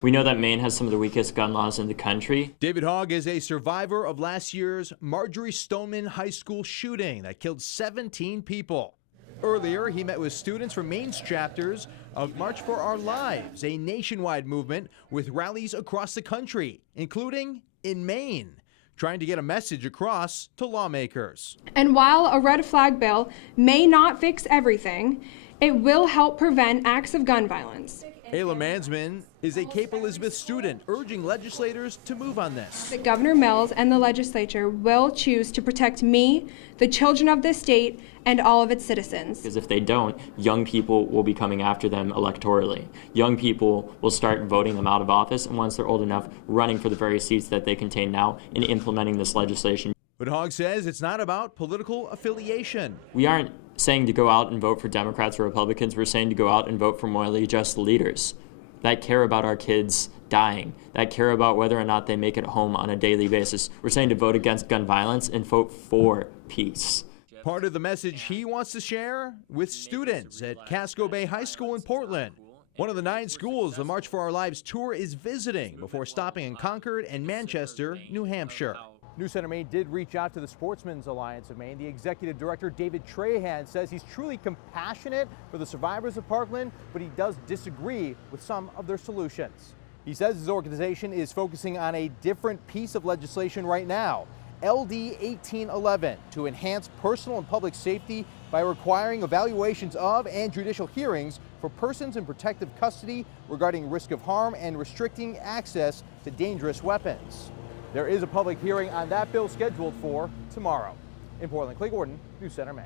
We know that Maine has some of the weakest gun laws in the country. David Hogg is a survivor of last year's Marjorie Stoneman High School shooting that killed 17 people. Earlier, he met with students from Maine's chapters of March for Our Lives, a nationwide movement with rallies across the country, including in Maine, trying to get a message across to lawmakers. And while a red flag bill may not fix everything, it will help prevent acts of gun violence. Ayla Mansman is a Cape Elizabeth student urging legislators to move on this. That Governor Mills and the legislature will choose to protect me, the children of this state, and all of its citizens. Because if they don't, young people will be coming after them electorally. Young people will start voting them out of office, and once they're old enough, running for the very seats that they contain now and implementing this legislation. But Hogg says it's not about political affiliation. We aren't saying to go out and vote for Democrats or Republicans. We're saying to go out and vote for morally just leaders that care about our kids dying, that care about whether or not they make it home on a daily basis. We're saying to vote against gun violence and vote for peace. Part of the message he wants to share with students at Casco Bay High School in Portland, one of the 9 schools the March for Our Lives tour is visiting before stopping in Concord and Manchester, New Hampshire. News Center Maine did reach out to the Sportsmen's Alliance of Maine. The executive director, David Trahan, says he's truly compassionate for the survivors of Parkland, but he does disagree with some of their solutions. He says his organization is focusing on a different piece of legislation right now, LD 1811, to enhance personal and public safety by requiring evaluations of and judicial hearings for persons in protective custody regarding risk of harm and restricting access to dangerous weapons. There is a public hearing on that bill scheduled for tomorrow. In Portland, Clay Gordon, News Center Maine.